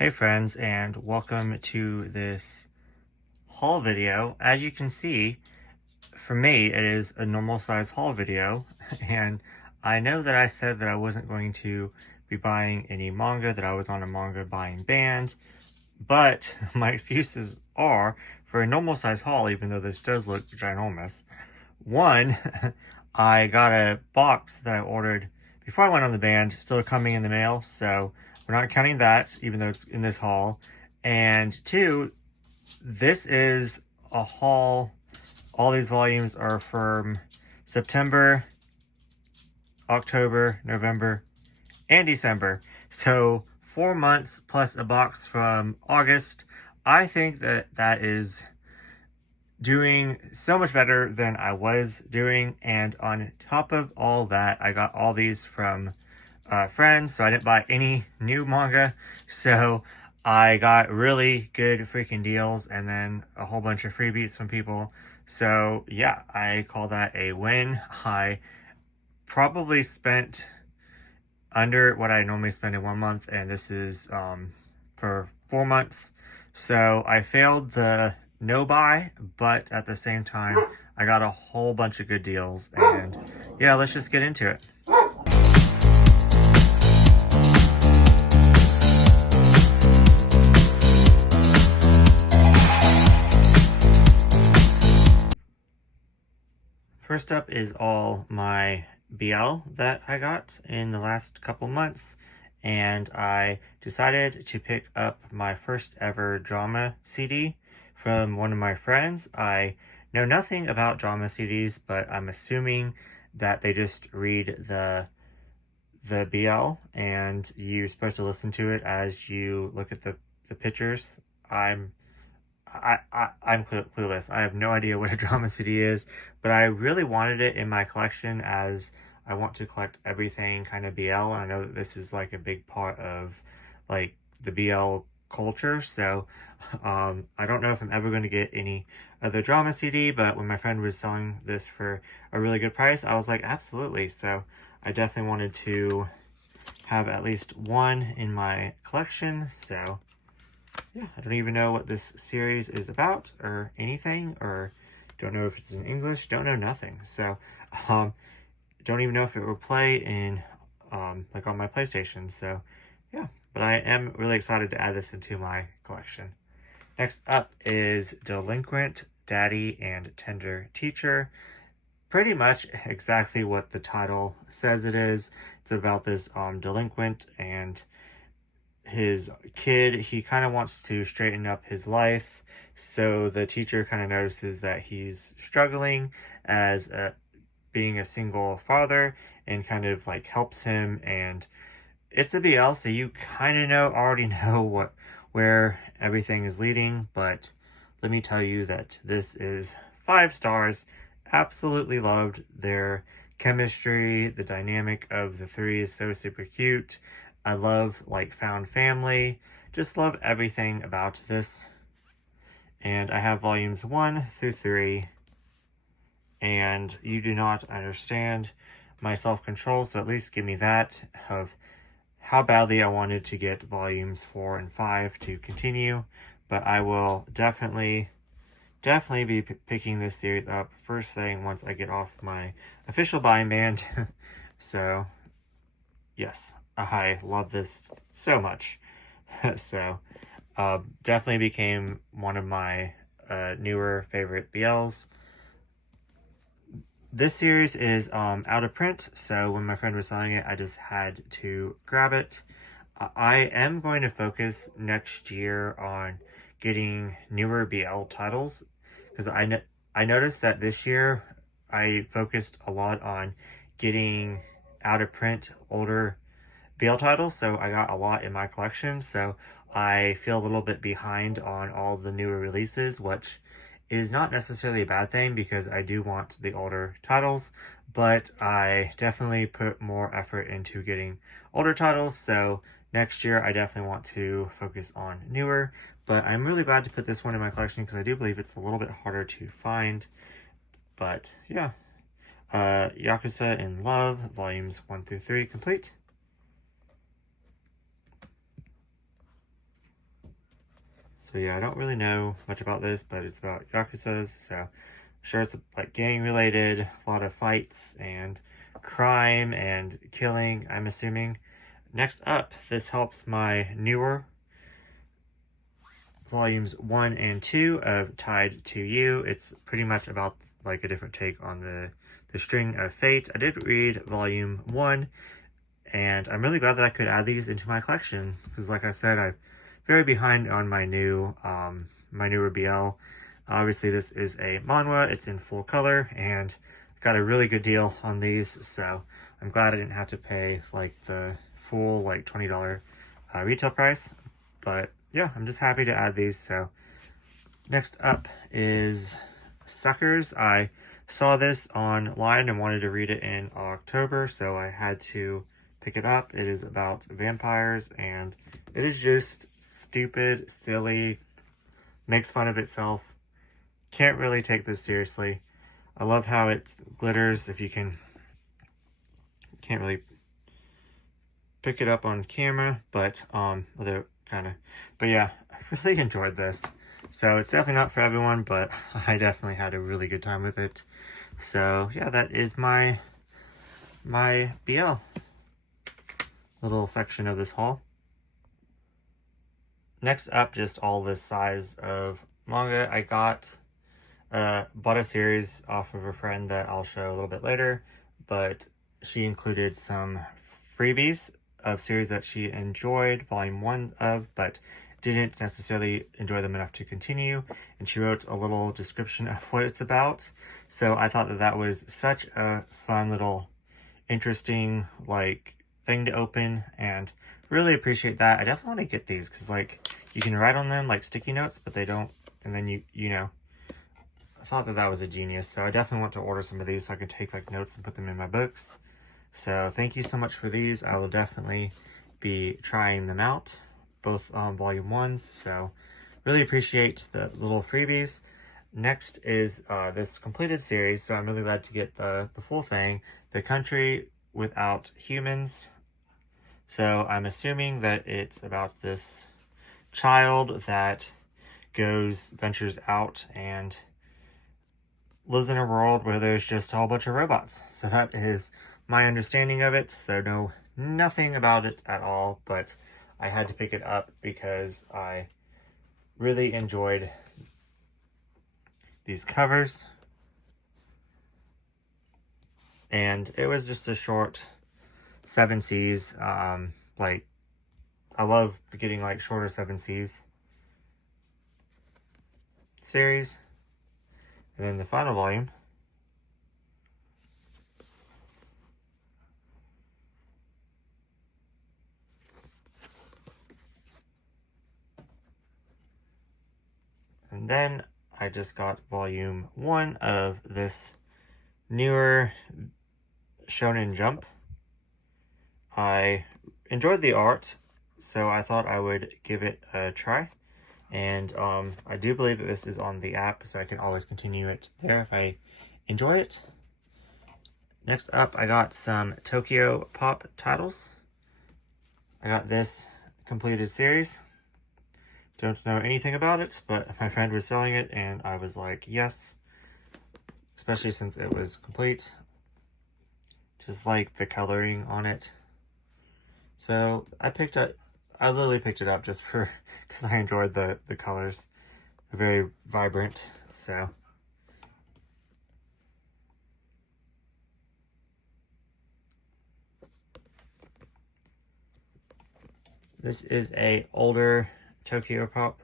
Hey friends, and welcome to this haul video. As you can see, for me it is a normal size haul video, and I know that I said that I wasn't going to be buying any manga, that I was on a manga buying ban, but my excuses are for a normal size haul, even though this does look ginormous. One, I got a box that I ordered before I went on the ban, still coming in the mail, so we're not counting that, even though it's in this haul. And two, this is a haul. All these volumes are from September, October, November, and December. So 4 months plus a box from August. I think that that is doing so much better than I was doing. And on top of all that, I got all these from friends, so I didn't buy any new manga. So I got really good freaking deals and then a whole bunch of freebies from people. So yeah, I call that a win. I probably spent under what I normally spend in 1 month, and this is for 4 months. So I failed the no buy, but at the same time, I got a whole bunch of good deals. And yeah, let's just get into it. First up is all my BL that I got in the last couple months, and I decided to pick up my first ever drama CD from one of my friends. I know nothing about drama CDs, but I'm assuming that they just read the BL and you're supposed to listen to it as you look at the pictures. I'm clueless. I have no idea what a drama CD is, but I really wanted it in my collection as I want to collect everything kind of BL, and I know that this is like a big part of like the BL culture. So I don't know if I'm ever going to get any other drama CD, but when my friend was selling this for a really good price, I was like, absolutely. So I definitely wanted to have at least one in my collection. So yeah, I don't even know what this series is about or anything, or don't know if it's in English, don't know nothing. So, don't even know if it will play in, like on my PlayStation. So, yeah, but I am really excited to add this into my collection. Next up is Delinquent, Daddy, and Tender Teacher. Pretty much exactly what the title says it is. It's about this delinquent and his kid. He kind of wants to straighten up his life, so the teacher kind of notices that he's struggling as being a single father, and kind of like helps him. And it's a BL, so you kind of already know where everything is leading, but let me tell you that this is 5 stars. Absolutely loved their chemistry. The dynamic of the three is so super cute. I love like found family. Just love everything about this. And I have volumes 1 through 3. And you do not understand my self-control, so at least give me that of how badly I wanted to get volumes 4 and 5 to continue. But I will definitely be picking this series up first thing once I get off my official buying ban. So yes, I love this so much. So definitely became one of my newer favorite BLs. This series is out of print, so when my friend was selling it, I just had to grab it. I am going to focus next year on getting newer BL titles, because I noticed that this year I focused a lot on getting out of print older BL titles, so I got a lot in my collection. So I feel a little bit behind on all the newer releases, which is not necessarily a bad thing because I do want the older titles, but I definitely put more effort into getting older titles. So next year I definitely want to focus on newer, but I'm really glad to put this one in my collection because I do believe it's a little bit harder to find. But yeah, Yakuza in Love, volumes 1 through 3 complete. So yeah, I don't really know much about this, but it's about Yakuzas, so I'm sure it's like gang related, a lot of fights and crime and killing, I'm assuming. Next up, this helps my newer volumes 1 and 2 of Tied to You. It's pretty much about like a different take on the String of Fate. I did read volume 1, and I'm really glad that I could add these into my collection, because like I said, I'm very behind on my newer BL. Obviously this is a manhwa, it's in full color, and I got a really good deal on these, so I'm glad I didn't have to pay like the full like $20 retail price. But yeah, I'm just happy to add these. So next up is Suckers. I saw this online and wanted to read it in October, so I had to pick it up. It is about vampires, and it is just stupid, silly, makes fun of itself. Can't really take this seriously. I love how it glitters. If you can't really pick it up on camera, but although kind of, but yeah, I really enjoyed this. So it's definitely not for everyone, but I definitely had a really good time with it. So yeah, that is my BL little section of this haul. Next up, just all this size of manga. I bought a series off of a friend that I'll show a little bit later, but she included some freebies of series that she enjoyed volume 1 of, but didn't necessarily enjoy them enough to continue, and she wrote a little description of what it's about. So I thought that that was such a fun little interesting like thing to open, and really appreciate that. I definitely want to get these because like you can write on them like sticky notes, but they don't, and then you know, I thought that that was a genius. So I definitely want to order some of these so I can take like notes and put them in my books. So thank you so much for these. I will definitely be trying them out, both volume 1s. So really appreciate the little freebies. Next is this completed series. So I'm really glad to get the full thing, The Country Without Humans. So I'm assuming that it's about this child that ventures out and lives in a world where there's just a whole bunch of robots. So that is my understanding of it. So know nothing about it at all, but I had to pick it up because I really enjoyed these covers. And it was just a short 7 Cs. Like, I love getting like shorter 7 Cs series. And then the final volume and then I just got volume 1 of this newer Shonen Jump. I enjoyed the art, so I thought I would give it a try. And I do believe that this is on the app, so I can always continue it there if I enjoy it. Next up, I got some Tokyo Pop titles. I got this completed series. Don't know anything about it, but my friend was selling it, and I was like, yes. Especially since it was complete. Just like the coloring on it. So I literally picked it up just because I enjoyed the colors. They're very vibrant, so. This is a older Tokyo Pop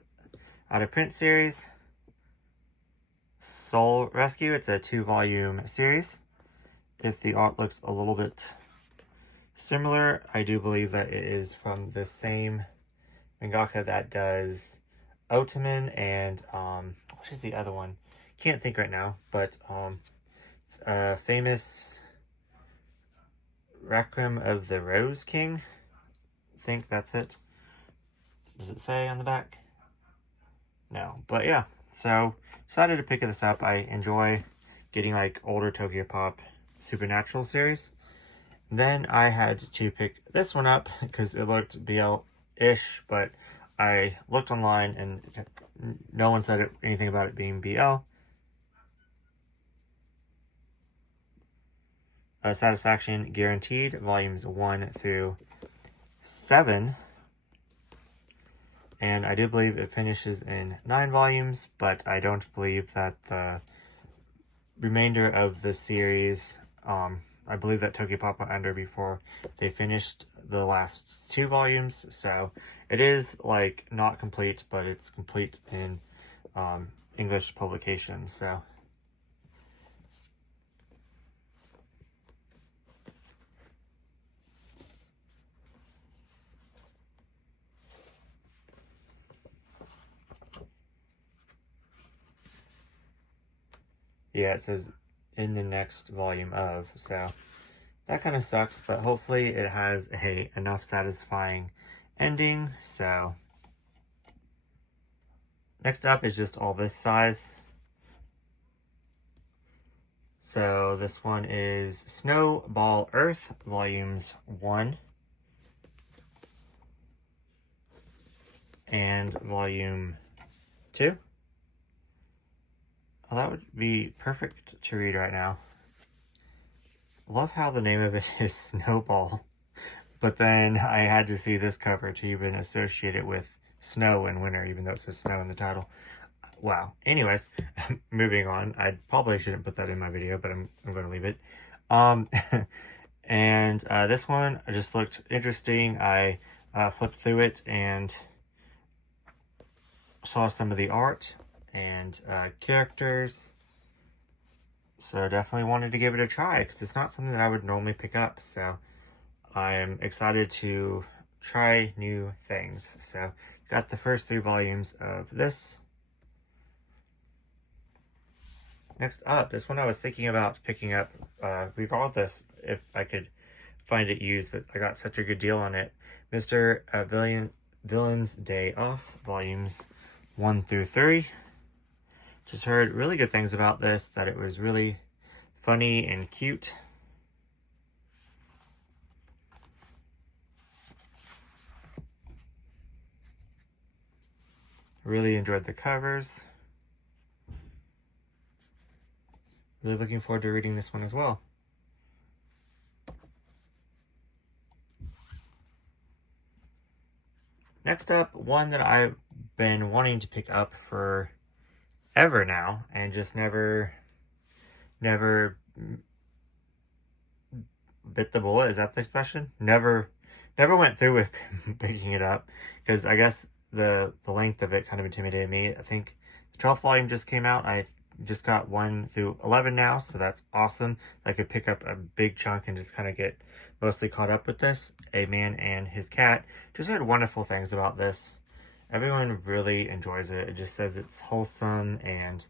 out of print series. Soul Rescue, it's a 2-volume series. If the art looks a little bit similar, I do believe that it is from the same mangaka that does Otaman and what is the other one? Can't think right now, but it's a famous Requiem of the Rose King. I think that's it. Does it say on the back? No, but yeah. So decided to pick this up. I enjoy getting like older Tokyo Pop Supernatural series. Then I had to pick this one up because it looked BL-ish, but I looked online and no one said anything about it being BL. Satisfaction Guaranteed, volumes 1 through 7. And I do believe it finishes in 9 volumes, but I don't believe that the remainder of the series, I believe that Tokyopop went under before they finished the last 2 volumes, so it is like not complete, but it's complete in English publication, so. Yeah, it says in the next volume of, so that kind of sucks, but hopefully it has a enough satisfying ending. So next up is just all this size. So this one is Snowball Earth, volumes 1 and volume 2. Well, that would be perfect to read right now. Love how the name of it is Snowball, but then I had to see this cover to even associate it with snow and winter, even though it says snow in the title. Wow. Anyways, moving on. I probably shouldn't put that in my video, but I'm going to leave it. And this one just looked interesting. I flipped through it and saw some of the art and characters, so definitely wanted to give it a try because it's not something that I would normally pick up, so I am excited to try new things. So got the first 3 volumes of this. Next up, this one I was thinking about picking up regardless if I could find it used, but I got such a good deal on it. Mr. Villain's Day Off, volumes 1 through 3. Just heard really good things about this, that it was really funny and cute. Really enjoyed the covers. Really looking forward to reading this one as well. Next up, one that I've been wanting to pick up for ever now and just never bit the bullet. Is that the expression? Never went through with picking it up because I guess the length of it kind of intimidated me. I think the 12th volume just came out. I just got 1 through 11 now, so that's awesome. I could pick up a big chunk and just kind of get mostly caught up with this. A Man and His Cat. Just heard wonderful things about this. Everyone really enjoys it. It just says it's wholesome and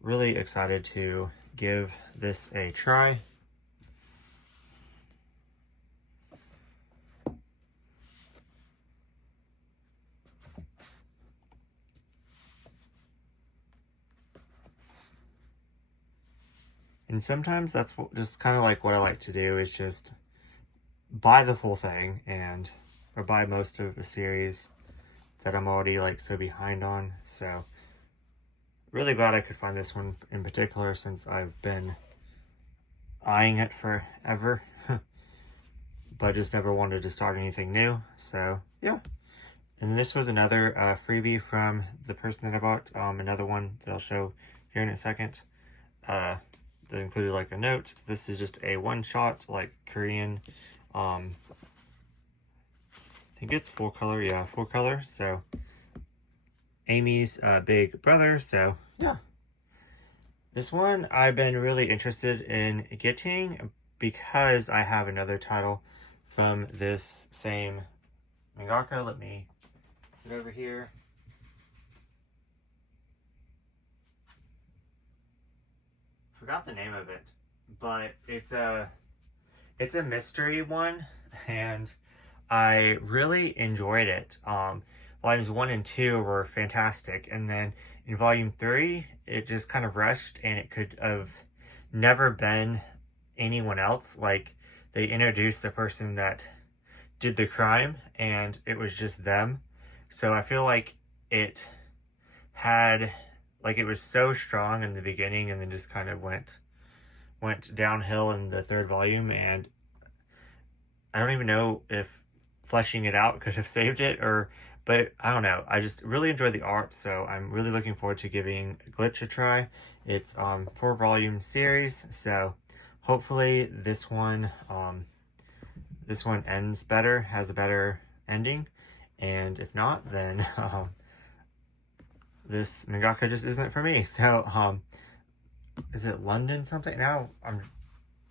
really excited to give this a try. And sometimes that's just kind of like what I like to do, is just buy the full thing or buy most of a series that I'm already like so behind on. So really glad I could find this one in particular since I've been eyeing it forever, but just never wanted to start anything new. So yeah. And this was another freebie from the person that I bought, another one that I'll show here in a second. That included like a note. This is just a one-shot, like Korean, I think it's full color, yeah, full color. So Amy's big brother. So yeah, this one I've been really interested in getting because I have another title from this same mangaka. Let me sit over here. Forgot the name of it, but it's a mystery one, and I really enjoyed it. Volumes 1 and 2 were fantastic, and then in volume 3 it just kind of rushed, and it could have never been anyone else. Like, they introduced the person that did the crime and it was just them. So I feel like it had, like, it was so strong in the beginning and then just kind of went downhill in the third volume, and I don't even know if fleshing it out could have saved it, or, but I don't know. I just really enjoy the art, so I'm really looking forward to giving Glitch a try. It's 4-volume series, so hopefully this one ends better, has a better ending, and if not, then this mangaka just isn't for me. So is it London something? Now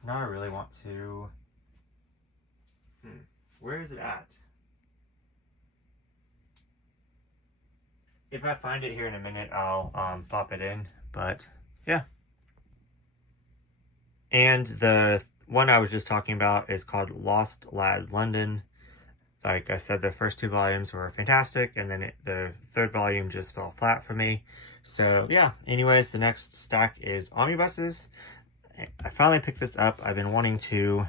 I really want to. Where is it at? If I find it here in a minute, I'll pop it in. But yeah. And the one I was just talking about is called Lost Lad London. Like I said, the first 2 volumes were fantastic, and then the third volume just fell flat for me. So yeah, anyways, the next stack is omnibuses. I finally picked this up. I've been wanting to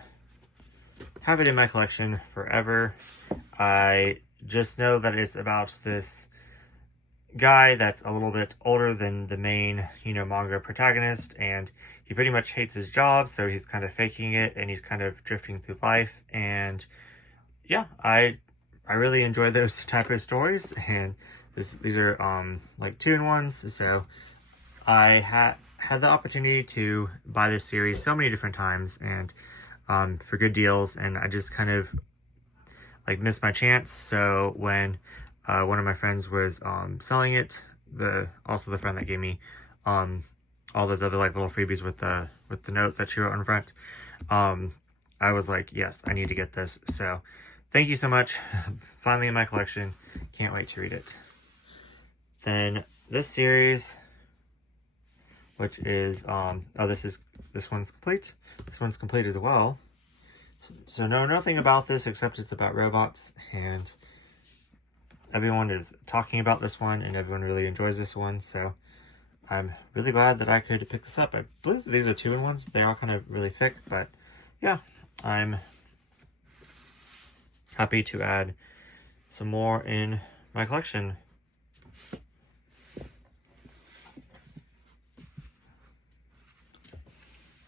have it in my collection forever. I just know that it's about this guy that's a little bit older than the main, manga protagonist, and he pretty much hates his job, so he's kind of faking it, and he's kind of drifting through life. And yeah, I really enjoy those type of stories, and these are like 2-in-1s. So I had the opportunity to buy this series so many different times, and for good deals, and I just kind of like missed my chance. So when one of my friends was selling it, also the friend that gave me all those other like little freebies with the note that she wrote on front, I was like, yes, I need to get this. So thank you so much. Finally in my collection. Can't wait to read it. Then this series, which is this one's complete. This one's complete as well. So know nothing about this except it's about robots, and everyone is talking about this one, and everyone really enjoys this one. So I'm really glad that I could pick this up. I believe these are 2-in-1s. They are kind of really thick, but yeah, I'm happy to add some more in my collection.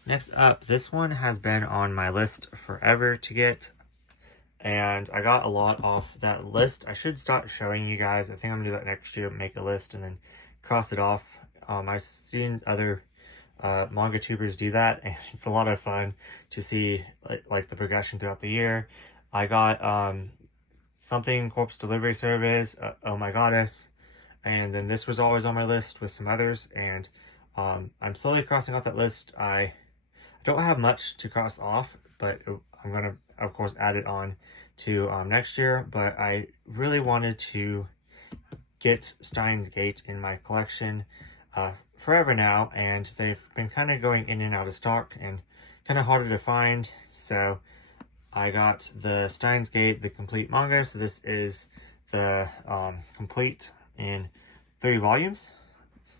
Next up, this one has been on my list forever to get, and I got a lot off that list. I should start showing you guys. I think I'm gonna do that next year, make a list and then cross it off. I've seen other manga tubers do that, and it's a lot of fun to see like the progression throughout the year. I got something Corpse Delivery Service, Oh My Goddess, and then this was always on my list with some others, and I'm slowly crossing off that list. I don't have much to cross off, but I'm gonna of course add it on to next year. But I really wanted to get Steins Gate in my collection forever now, and they've been kind of going in and out of stock and kind of harder to find. So I got the Steins Gate, the complete manga. So this is the complete in 3 volumes.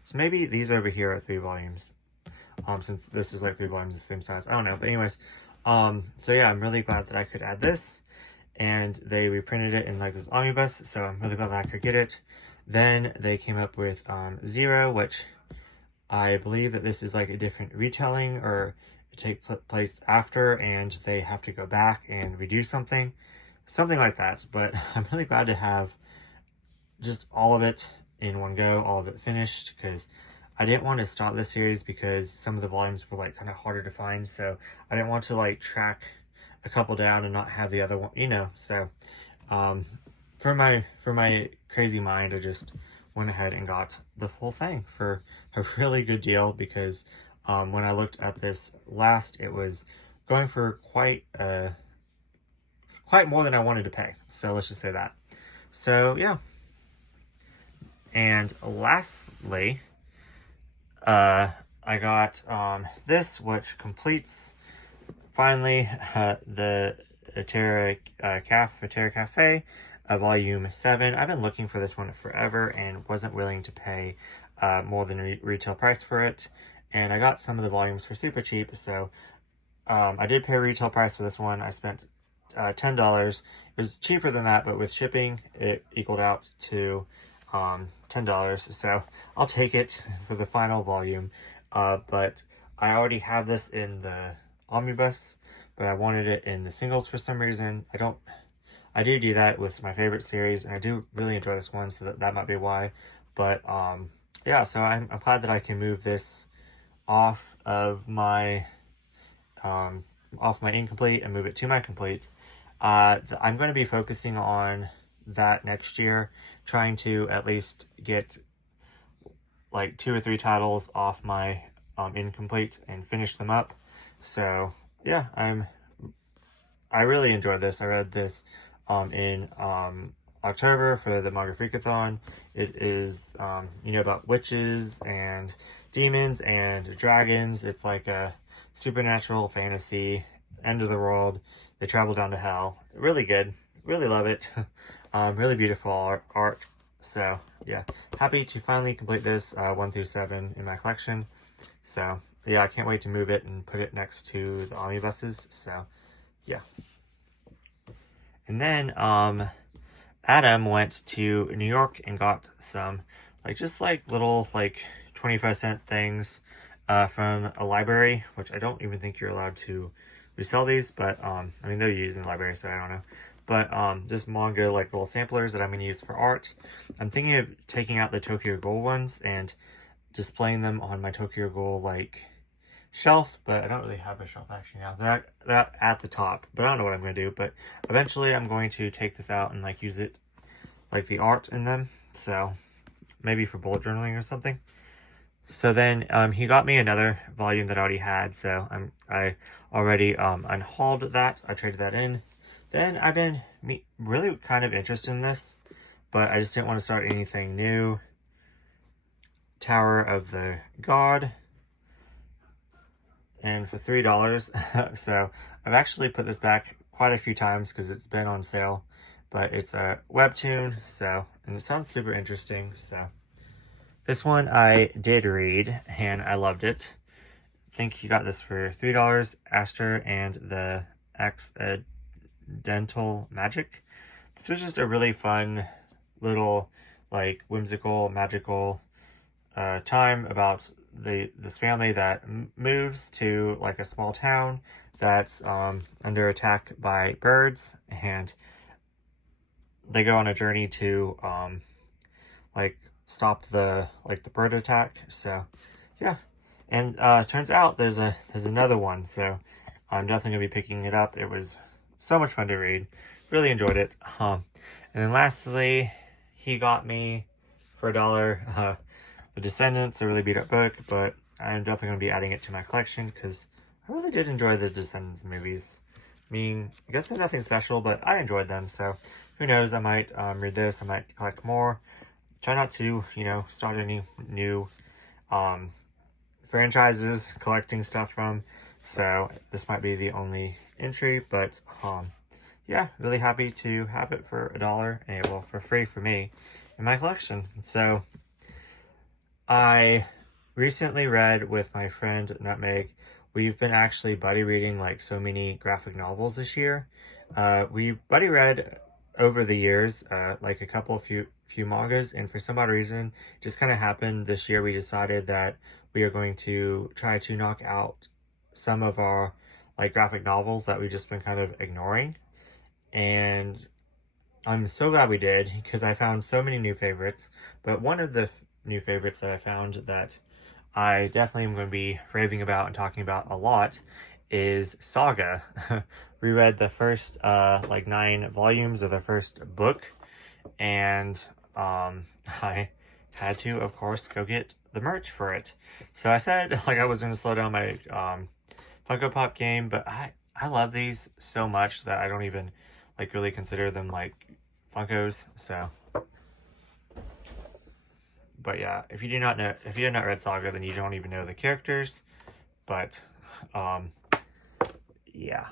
So maybe these over here are 3 volumes. Since this is like 3 volumes the same size. I don't know. But anyways, so yeah, I'm really glad that I could add this. And they reprinted it in like this omnibus, so I'm really glad that I could get it. Then they came up with Zero, which I believe that this is like a different retelling, or it takes place after, and they have to go back and redo something like that. But I'm really glad to have just all of it in one go, all of it finished, because I didn't want to start this series because some of the volumes were like kind of harder to find, so I didn't want to like track a couple down and not have the other one, so for my crazy mind, I just went ahead and got the whole thing for a really good deal, because when I looked at this last, it was going for quite more than I wanted to pay, so let's just say that. So yeah, and lastly, I got this, which completes finally the Terra Cafe, volume 7. I've been looking for this one forever and wasn't willing to pay more than retail price for it. and I got some of the volumes for super cheap. So I did pay a retail price for this one. I spent $10. It was cheaper than that, but with shipping, it equaled out to $10. So I'll take it for the final volume. But I already have this in the omnibus, but I wanted it in the singles for some reason. I do that with my favorite series, and I do really enjoy this one, so that might be why. But yeah, so I'm glad that I can move this off of my incomplete and move it to my complete. I'm going to be focusing on that next year, trying to at least get like 2 or 3 titles off my incomplete and finish them up. So yeah, I really enjoyed this. I read this in October for the Manga Freakathon. It is about witches and demons and dragons. It's like a supernatural fantasy, end of the world. They travel down to hell. Really good. Really love it. Really beautiful art. So yeah, happy to finally complete this 1 through 7 in my collection. So yeah, I can't wait to move it and put it next to the omnibuses. So yeah. And then Adam went to New York and got some just little 25-cent things from a library, which I don't even think you're allowed to resell these, but I mean, they're used in the library, so I don't know. But just manga little samplers that I'm going to use for art. I'm thinking of taking out the Tokyo Ghoul ones and displaying them on my Tokyo Ghoul shelf, but I don't really have a shelf actually now. They're at the top, but I don't know what I'm going to do. But eventually I'm going to take this out and use it the art in them, so maybe for bullet journaling or something. So then he got me another volume that I already had, so I already unhauled that. I traded that in. Then I've been really kind of interested in this, but I just didn't want to start anything new. Tower of the God, and for $3. So I've actually put this back quite a few times because it's been on sale, but it's a webtoon, and it sounds super interesting. So this one I did read and I loved it. I think you got this for $3. Aster and the Accidental Magic. This was just a really fun little whimsical magical time about this family that moves to a small town that's under attack by birds, and they go on a journey to stop the bird attack. So yeah, and turns out there's another one, so I'm definitely gonna be picking it up. It was so much fun to read, really enjoyed it. And then lastly, he got me for $1 The Descendants, a really beat up book, but I'm definitely going to be adding it to my collection because I really did enjoy the Descendants movies. I mean, I guess they're nothing special, but I enjoyed them, so who knows, I might read this, I might collect more. Try not to, start any new franchises collecting stuff from, so this might be the only entry, but yeah, really happy to have it for $1, and well, for free for me in my collection. So I recently read with my friend Nutmeg. We've been actually buddy reading so many graphic novels this year. We buddy read over the years a few mangas, and for some odd reason, just kind of happened this year. We decided that we are going to try to knock out some of our graphic novels that we've just been kind of ignoring, and I'm so glad we did because I found so many new favorites. But one of the new favorites that I found that I definitely am going to be raving about and talking about a lot is Saga. We read the first 9 volumes of the first book, and I had to, of course, go get the merch for it. So I said I was going to slow down my Funko Pop game, but I love these so much that I don't even really consider them Funkos. So but yeah, if you have not read Saga, then you don't even know the characters. But yeah,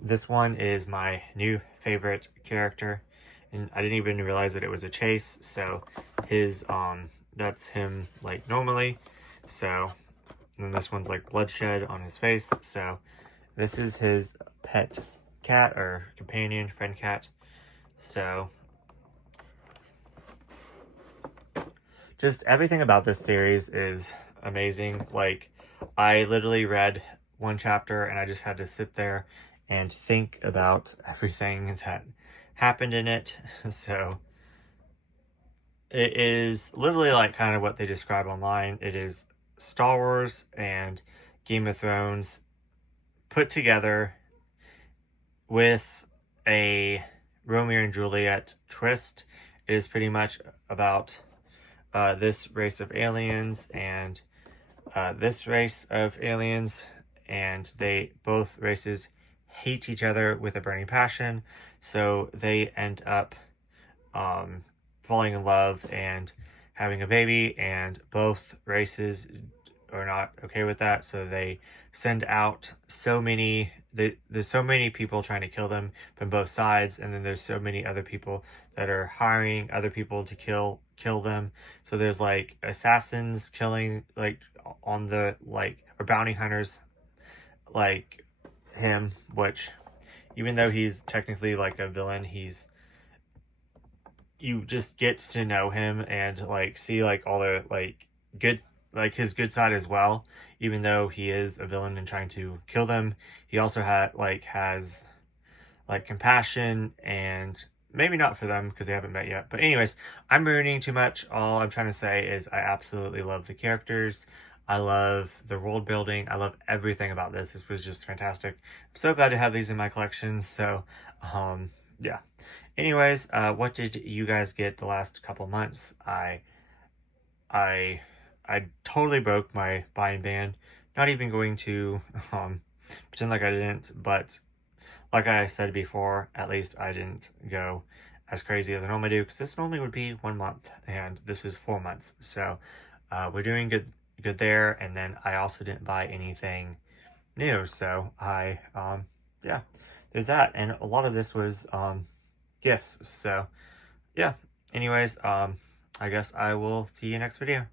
this one is my new favorite character, and I didn't even realize that it was a chase. So his that's him normally. So And then this one's like bloodshed on his face. So this is his pet cat or companion, friend cat. So just everything about this series is amazing. Like, I literally read one chapter and I just had to sit there and think about everything that happened in it. So it is literally like kind of what they describe online. It is Star Wars and Game of Thrones put together with a Romeo and Juliet twist. It is pretty much about this race of aliens and this race of aliens, and they both races hate each other with a burning passion, so they end up falling in love and having a baby, and both races are not okay with that, so they send out so many there's so many people trying to kill them from both sides, and then there's so many other people that are hiring other people to kill them. So there's like assassins killing, like, on the, like, or bounty hunters like him, which, even though he's technically like a villain, you just get to know him and like see like all the like good, like his good side as well. Even though he is a villain and trying to kill them, he also has like compassion, and maybe not for them because they haven't met yet. But anyways, I'm ruining too much. All I'm trying to say is I absolutely love the characters. I love the world building. I love everything about this. This was just fantastic. I'm so glad to have these in my collection. So, yeah. Anyways, what did you guys get the last couple months? I totally broke my buying ban. Not even going to pretend like I didn't, but like I said before, at least I didn't go as crazy as I normally do, because this normally would be 1 month, and this is 4 months. So we're doing good there. And then I also didn't buy anything new. So yeah, there's that. And a lot of this was gifts. So yeah. Anyways, I guess I will see you next video.